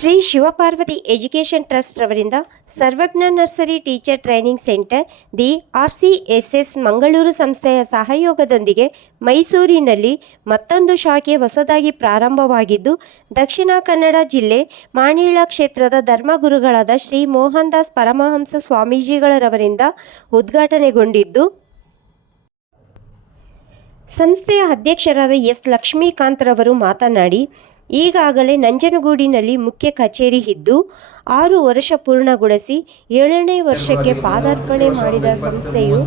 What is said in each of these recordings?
Shri Shivaparvati education trust ರವರಿಂದ Sarvajna nursery teacher training centre the R C S S Mangaluru ಸಂಸ್ಥೆಯ ಸಹಯೋಗದೊಂದಿಗೆ ಮೈಸೂರಿನಲ್ಲಿ ಮತ್ತೊಂದು ಶಾಖೆ ಹೊಸದಾಗಿ ಪ್ರಾರಂಭವಾಗಿದ್ದು, ದಕ್ಷಿಣ ಕನ್ನಡ ಜಿಲ್ಲೆ ಮಾಣಿಳ ಕ್ಷೇತ್ರದ ಧರ್ಮಗುರುಗಳಾದ ಶ್ರೀ ಮೋಹನ್ ದಾಸ್ ಪರಮಹಂಸ ಸ್ವಾಮೀಜಿಗಳರವರಿಂದ ಉದ್ಘಾಟನೆಗೊಂಡಿದ್ದು, ಸಂಸ್ಥೆಯ ಅಧ್ಯಕ್ಷರಾದ ಎಸ್ ಲಕ್ಷ್ಮೀಕಾಂತ್ ರವರು ಮಾತನಾಡಿ ಈಗಾಗಲೇ ನಂಜನಗೂಡಿನಲ್ಲಿ ಮುಖ್ಯ ಕಚೇರಿ ಇದ್ದು, ಆರು ವರ್ಷ ಪೂರ್ಣಗೊಳಿಸಿ ಏಳನೇ ವರ್ಷಕ್ಕೆ ಪಾದಾರ್ಪಣೆ ಮಾಡಿದ ಸಂಸ್ಥೆಯು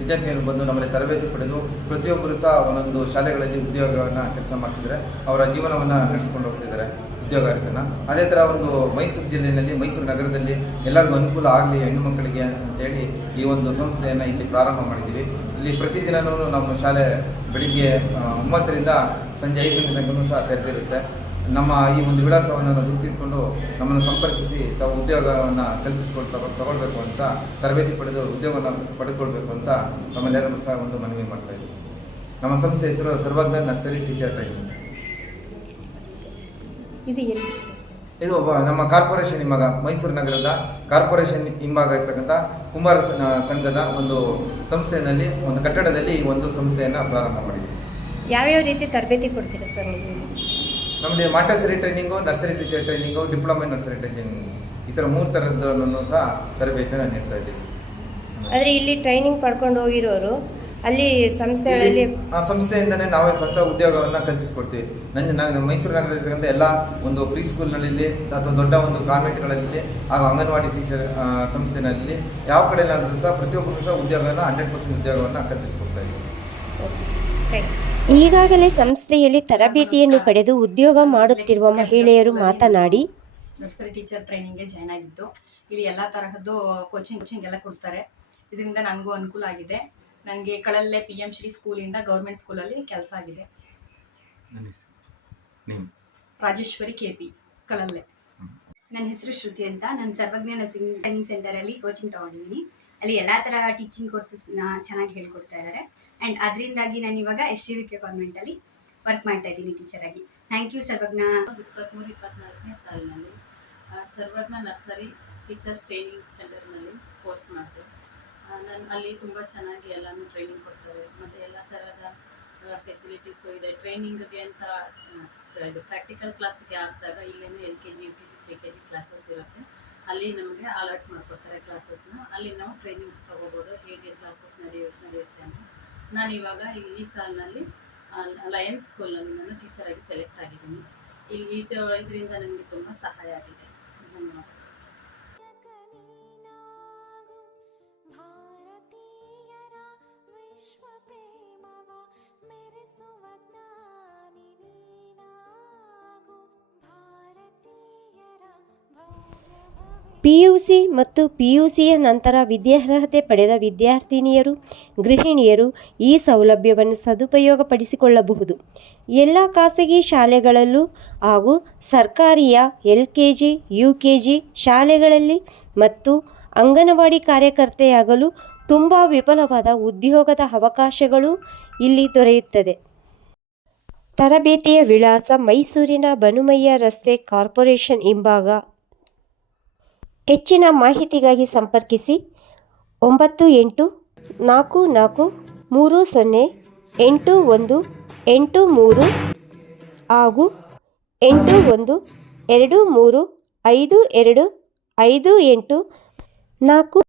ವಿದ್ಯಾರ್ಥಿಗಳು ಬಂದು ನಮ್ಮಲ್ಲಿ ತರಬೇತಿ ಪಡೆದು ಪ್ರತಿಯೊಬ್ಬರು ಸಹ ಒಂದೊಂದು ಶಾಲೆಗಳಲ್ಲಿ ಉದ್ಯೋಗವನ್ನು ಕೆಲಸ ಮಾಡ್ತಿದ್ದಾರೆ. ಅವರ ಜೀವನವನ್ನು ನಡೆಸಿಕೊಂಡು ಹೋಗ್ತಿದ್ದಾರೆ ಉದ್ಯೋಗಾರ್ಥನ ಅದೇ ಥರ ಒಂದು ಮೈಸೂರು ಜಿಲ್ಲೆಯಲ್ಲಿ, ಮೈಸೂರು ನಗರದಲ್ಲಿ ಎಲ್ಲರಿಗೂ ಅನುಕೂಲ ಆಗಲಿ ಹೆಣ್ಣು ಮಕ್ಕಳಿಗೆ ಅಂತೇಳಿ ಈ ಒಂದು ಸಂಸ್ಥೆಯನ್ನು ಇಲ್ಲಿ ಪ್ರಾರಂಭ ಮಾಡಿದ್ದೀವಿ. ಇಲ್ಲಿ ಪ್ರತಿದಿನವೂ ನಮ್ಮ ಶಾಲೆ ಬೆಳಿಗ್ಗೆ ಒಂಬತ್ತರಿಂದ ಸಂಜೆ ಐದು ಗಂಟೆ ತನಕ ಸಹ ತೆರೆದಿರುತ್ತೆ. ನಮ್ಮ ಈ ಒಂದು ವಿಳಾಸವನ್ನು ಗುರುತಿಟ್ಕೊಂಡು ನಮ್ಮನ್ನು ಸಂಪರ್ಕಿಸಿ ತಾವು ಉದ್ಯೋಗವನ್ನು ಕಲ್ಪಿಸಿಕೊಂಡು ತಗೊ ತಗೊಳ್ಬೇಕು ಅಂತ ತರಬೇತಿ ಪಡೆದು ಉದ್ಯೋಗವನ್ನು ಪಡೆದುಕೊಳ್ಬೇಕು ಅಂತ ನಮ್ಮೆಲ್ಲರೂ ಸಹ ಒಂದು ಮನವಿ ಮಾಡ್ತಾ ಇದ್ದೀವಿ ನಮ್ಮ ಸಂಸ್ಥೆ ಹೆಸರು ಸರ್ವಜ್ಞ ನರ್ಸರಿ ಟೀಚರ್ ಟ್ರೈನಿಂಗ್. ಇದು ನಮ್ಮ ಕಾರ್ಪೊರೇಷನ್ ಹಿಂಭಾಗ ಮೈಸೂರು ನಗರದ ಕಾರ್ಪೊರೇಷನ್ ಹಿಂಭಾಗ ಇರ್ತಕ್ಕಂಥ ಕುಮಾರ ಸಂಘದ ಒಂದು ಸಂಸ್ಥೆಯಲ್ಲಿ ಒಂದು ಕಟ್ಟಡದಲ್ಲಿ ಒಂದು ಸಂಸ್ಥೆಯನ್ನು ಪ್ರಾರಂಭ ಮಾಡಿದ್ದೀವಿ ಯಾವ್ಯಾವ ರೀತಿ ತರಬೇತಿ ಕೊಡ್ತೀರಾ ಸರ್ ನಮ್ಮಲ್ಲಿ montessori training nursery teacher training diploma nursery training ಈ ಥರ ಮೂರು ಥರದ್ದನ್ನು ಸಹ ತರಬೇತಿಯನ್ನು ನೀಡ್ತಾ ಇದ್ದೀನಿ. ಆದರೆ ಇಲ್ಲಿ ಟ್ರೈನಿಂಗ್ ಪಡ್ಕೊಂಡು ಹೋಗಿರೋರು ಅಲ್ಲಿ ಸಂಸ್ಥೆಗಳಲ್ಲಿ ಆ ಸಂಸ್ಥೆಯಿಂದನೇ ನಾವೇ ಸ್ವಂತ ಉದ್ಯೋಗವನ್ನು ಕಲ್ಪಿಸಿಕೊಡ್ತೀವಿ. ನನ್ನ ನಾನು ಮೈಸೂರು ನಗರದಲ್ಲಿರ್ತಕ್ಕಂಥ ಎಲ್ಲ ಒಂದು ಪ್ರೀ ಸ್ಕೂಲ್ನಲ್ಲಿ ಅಥವಾ ದೊಡ್ಡ ಒಂದು ಕಾನ್ವೆಂಟ್ಗಳಲ್ಲಿ ಹಾಗೂ ಅಂಗನವಾಡಿ ಟೀಚರ್ ಸಂಸ್ಥೆನಲ್ಲಿ ಯಾವ ಕಡೆಯಲ್ಲಾದರೂ ಸಹ ಪ್ರತಿಯೊಬ್ಬರು ಸಹ ಉದ್ಯೋಗವನ್ನು ಹಂಡ್ರೆಡ್ ಪರ್ಸೆಂಟ್ ಉದ್ಯೋಗವನ್ನು ಕಲ್ಪಿಸಿಕೊಡ್ತಾ ಇದ್ದೀವಿ. ಈಗಾಗಲೇ ಸಂಸ್ಥೆಯಲ್ಲಿ ತರಬೇತಿಯನ್ನು ಪಡೆದು ಉದ್ಯೋಗ ಮಾಡುತ್ತಿರುವ ಮಹಿಳೆಯರು ಮಾತನಾಡಿ ನರ್ಸರಿ ಟೀಚರ್ ಟ್ರೈನಿಂಗ್ಗೆ ಜಾಯ್ನ್ ಆಗಿದ್ದು ಇಲ್ಲಿ ಎಲ್ಲ ತರಹದ್ದು ಕೋಚಿಂಗ್ ಕೋಚಿಂಗ್ ಎಲ್ಲ ಕೊಡ್ತಾರೆ. ಇದರಿಂದ ನನಗೂ ಅನುಕೂಲ ಆಗಿದೆ. ನನಗೆ ಕಳಲ್ಲೇ ಪಿ ಎಂ ಶ್ರೀ ಸ್ಕೂಲಿಂದ ಗೌರ್ಮೆಂಟ್ ಸ್ಕೂಲಲ್ಲಿ ಕೆಲಸ ಆಗಿದೆ. ರಾಜೇಶ್ವರಿ ಕೆ ಪಿ ಕಳಲ್ಲೇ. ನನ್ನ ಹೆಸರು ಶ್ರುತಿ ಅಂತ. ನಾನು ಸರ್ವಜ್ಞಾನ ಸಿಂಗ್ ಟ್ರೈನಿಂಗ್ ಸೆಂಟರಲ್ಲಿ ಕೋಚಿಂಗ್ ತೊಗೊಂಡಿದ್ದೀನಿ. ಅಲ್ಲಿ ಎಲ್ಲ ಥರ ಟೀಚಿಂಗ್ ಕೋರ್ಸಸ್ನ ಚೆನ್ನಾಗಿ ಹೇಳ್ಕೊಡ್ತಾ ಇದ್ದಾರೆ. ಆ್ಯಂಡ್ ಅದರಿಂದಾಗಿ ನಾನು ಇವಾಗ ಎಸ್ ಸಿ ವಿ ಕೆ ಗೌರ್ಮೆಂಟಲ್ಲಿ ವರ್ಕ್ ಮಾಡ್ತಾ ಇದ್ದೀನಿ ಟೀಚರಾಗಿ ಥ್ಯಾಂಕ್ ಯು ಸರ್ವಜ್ಞ. ಇಪ್ಪತ್ತ್ಮೂರು ಇಪ್ಪತ್ನಾಲ್ಕನೇ ಸಾಲಿನಲ್ಲಿ ಸರ್ವಜ್ಞ ನರ್ಸರಿ ಟೀಚರ್ಸ್ ಟ್ರೈನಿಂಗ್ ಸೆಂಟರ್ನಲ್ಲಿ ಕೋರ್ಸ್ ಮಾಡಿದೆ. ನಾನು, ಅಲ್ಲಿ ತುಂಬ ಚೆನ್ನಾಗಿ ಎಲ್ಲನೂ ಟ್ರೈನಿಂಗ್ ಕೊಡ್ತಾರೆ. ಮತ್ತು ಎಲ್ಲ ಥರದ ಫೆಸಿಲಿಟೀಸು ಇದೆ. ಟ್ರೈನಿಂಗ್ಗೆ ಅಂತ ಇದು ಪ್ರಾಕ್ಟಿಕಲ್ ಕ್ಲಾಸಿಗೆ ಹಾಕಿದಾಗ ಇಲ್ಲೇನು L K G U K G K G classes ಇರುತ್ತೆ. ಅಲ್ಲಿ ನಮಗೆ ಅಲರ್ಟ್ ಮಾಡಿಕೊಡ್ತಾರೆ ಕ್ಲಾಸಸ್ನ ಅಲ್ಲಿ ನಾವು ಟ್ರೈನಿಂಗ್ ತೊಗೋಬೋದು. ಹೇಗೆ ಕ್ಲಾಸಸ್ ನಡೆಯುತ್ತೆ ನಡೆಯುತ್ತೆ ಅಂತ. ನಾನು ಇವಾಗ ಈ ಸಾಲಿನಲ್ಲಿ ಲಯನ್ಸ್ ಸ್ಕೂಲಲ್ಲಿ ನಾನು ಟೀಚರಾಗಿ ಸೆಲೆಕ್ಟ್ ಆಗಿದ್ದೀನಿ. ಇಲ್ಲಿ ಇದು ಇದರಿಂದ ನನಗೆ ತುಂಬ ಸಹಾಯ ಆಗಿದೆ. ಧನ್ಯವಾದ. ಪಿಯುಸಿ ಮತ್ತು ಪಿಯುಸಿಯ ನಂತರ ವಿದ್ಯಾರ್ಹತೆ ಪಡೆದ ವಿದ್ಯಾರ್ಥಿನಿಯರು, ಗೃಹಿಣಿಯರು ಈ ಸೌಲಭ್ಯವನ್ನು ಸದುಪಯೋಗಪಡಿಸಿಕೊಳ್ಳಬಹುದು. ಎಲ್ಲ ಖಾಸಗಿ ಶಾಲೆಗಳಲ್ಲೂ ಹಾಗೂ ಸರ್ಕಾರಿಯ L K G U K G ಶಾಲೆಗಳಲ್ಲಿ ಮತ್ತು ಅಂಗನವಾಡಿ ಕಾರ್ಯಕರ್ತೆಯಾಗಲು ತುಂಬ ವಿಫಲವಾದ ಉದ್ಯೋಗದ ಅವಕಾಶಗಳು ಇಲ್ಲಿ ದೊರೆಯುತ್ತದೆ. ತರಬೇತಿಯ ವಿಳಾಸ ಮೈಸೂರಿನ ಬನುಮಯ್ಯ ರಸ್ತೆ ಕಾರ್ಪೊರೇಷನ್ ಹಿಂಭಾಗ ಹೆಚ್ಚಿನ ಮಾಹಿತಿಗಾಗಿ ಸಂಪರ್ಕಿಸಿ ಒಂಬತ್ತು ಎಂಟು ನಾಲ್ಕು ನಾಲ್ಕು ಮೂರು ಸೊನ್ನೆ ಎಂಟು ಒಂದು ಎಂಟು ಮೂರು ಹಾಗೂ ಎಂಟು ಒಂದು ಎರಡು ಮೂರು ಐದು ಎರಡು ಐದು ಎಂಟು ನಾಲ್ಕು